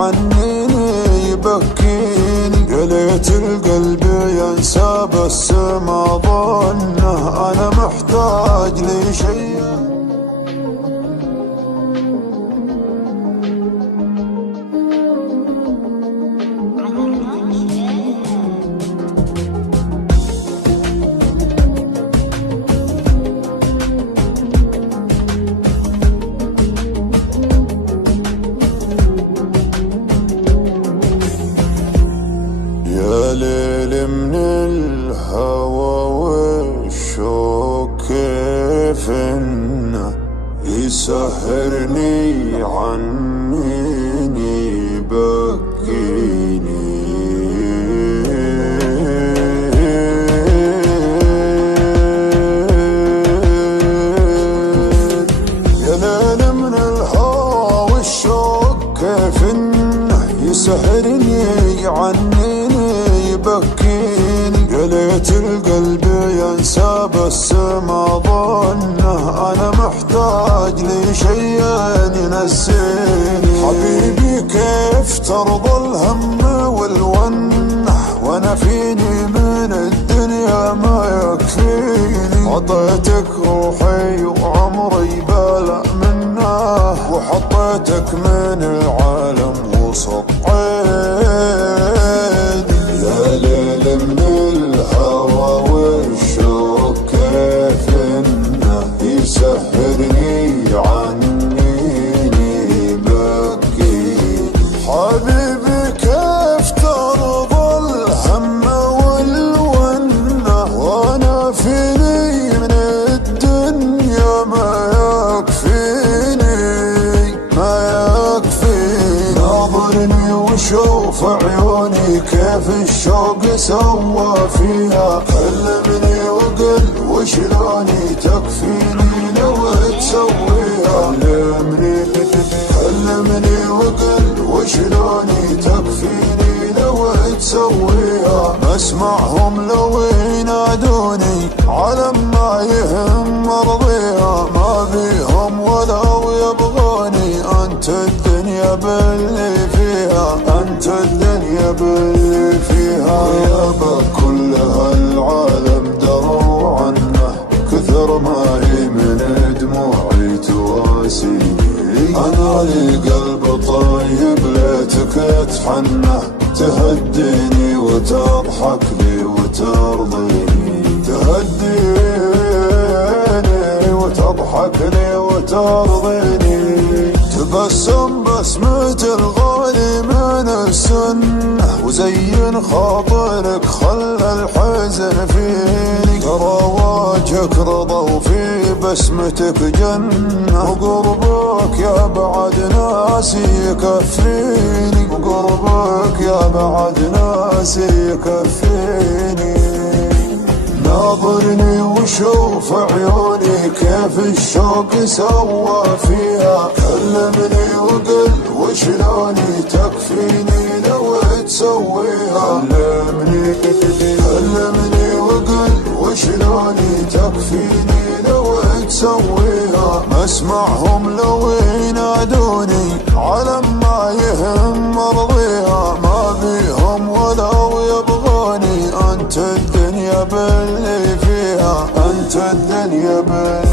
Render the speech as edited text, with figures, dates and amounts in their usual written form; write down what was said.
يعنيني يبكيني، يا ليت القلب ينسى بس ما ظنه أنا محتاج لشي. يا ليل من الهوى والشوق كيف انه يسهرني عنيني يبكيني، يا ليل من الهوى والشوق كيف انه يسهرني عنيني يبكيني، يا ليت القلب ينسى بس ما ظنه أنا محتاج لشيء ينسيني. حبيبي كيف ترضى الهم والونه وانا فيني من الدنيا ما يكفيني، عطيتك روحي وعمري بلا منه وحطيتك من العالم وسط عيني. يا ليل من الهوى والشوق كيف انه يسهرني عنيني يبكيني، حبيبي كيف ترضى الهم والونه وانا فيني من الدنيا ما يكفيني ما يكفيني. ناظرني وشوف عيوني كيف الشوق سوى فيها، كلمني وقل وشلوني تكفيني لو تسويها، كلمني وقل وشلوني تكفيني لو تسويها. مسمعهم لو ينادوني على ما يهم مرضيها، ما بيهم ولو يبغوني انت الدنيا باللي فيها، انت الدنيا باللي فيها. يابا كل هالعالم دروا عنه كثر ما هي من دموعي تواسيني، انا لي قلب طيب ليتك تحنه، تهديني وتضحك لي وترضيني، تهديني وتضحك لي وترضيني. تبسم بسمة الغالي من السنة وزين خاطرك خلى الحزن فيني، ترى وجهك رضا وفي بسمتك جنة، وقربك يا بعد ناسي يكفيني، وقربك يا بعد ناسي يكفيني. ناظرني وشوف عيوني كيف الشوق سوى فيها، كلمني وقل وشلوني تكفيني لو تسويها، كلمني وقل وشلوني تكفيني لو تسويها. مسمعهم لو ينادوني على ما يهم مرضيها، ما بيهم ولو يبغوني انت الدنيا باللي فيها، انت الدنيا باللي